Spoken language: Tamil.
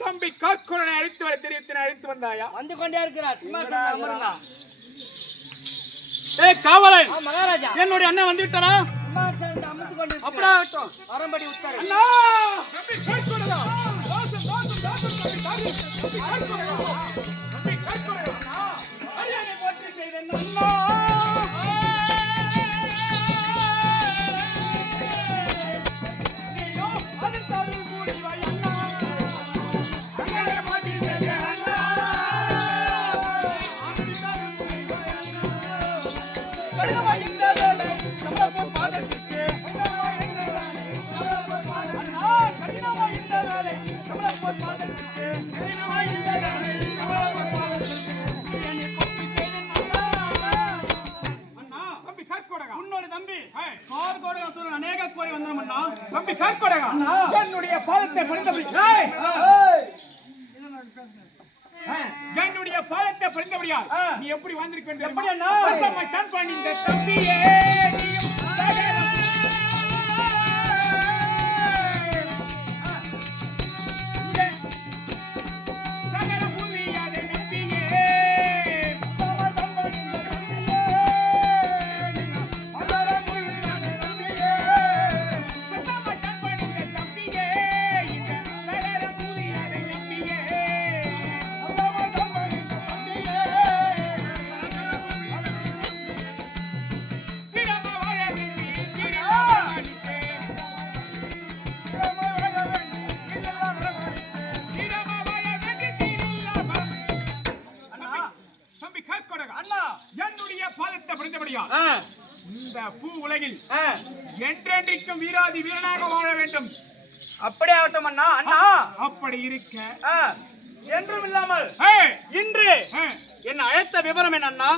தம்பி காக்குரனை அழைத்து வர தெரிவித்து அழைத்து வந்தாயா? வந்து கொண்டே இருக்கிறார். அமருங்க. ஏய் காவலன், மகாராஜா என்னுடைய அண்ணன் வந்து விட்டாரா? அமர்ந்து கொண்டு அப்படியே ஆகட்டும். அரம்படி உத்தரவு. அண்ணா தம்பி காக்குரனா தம்பி காக்குரனா அரியானை போற்றி செய்தேன் அண்ணா. என்னுடைய பாதத்தை பறிந்தபடியா நீ எப்படி வந்திருக்க? எப்படி இந்த தம்பியே இந்த பூ உலகில் என்றென்றைக்கும் வீராதி வீரனாக வாழ வேண்டும். அப்படி ஆகட்டும் அண்ணா. அண்ணா அப்படி இருக்க என்றும் இல்லாமல் இன்று என்ன அழைத்த விவரம் என்ன அண்ணா?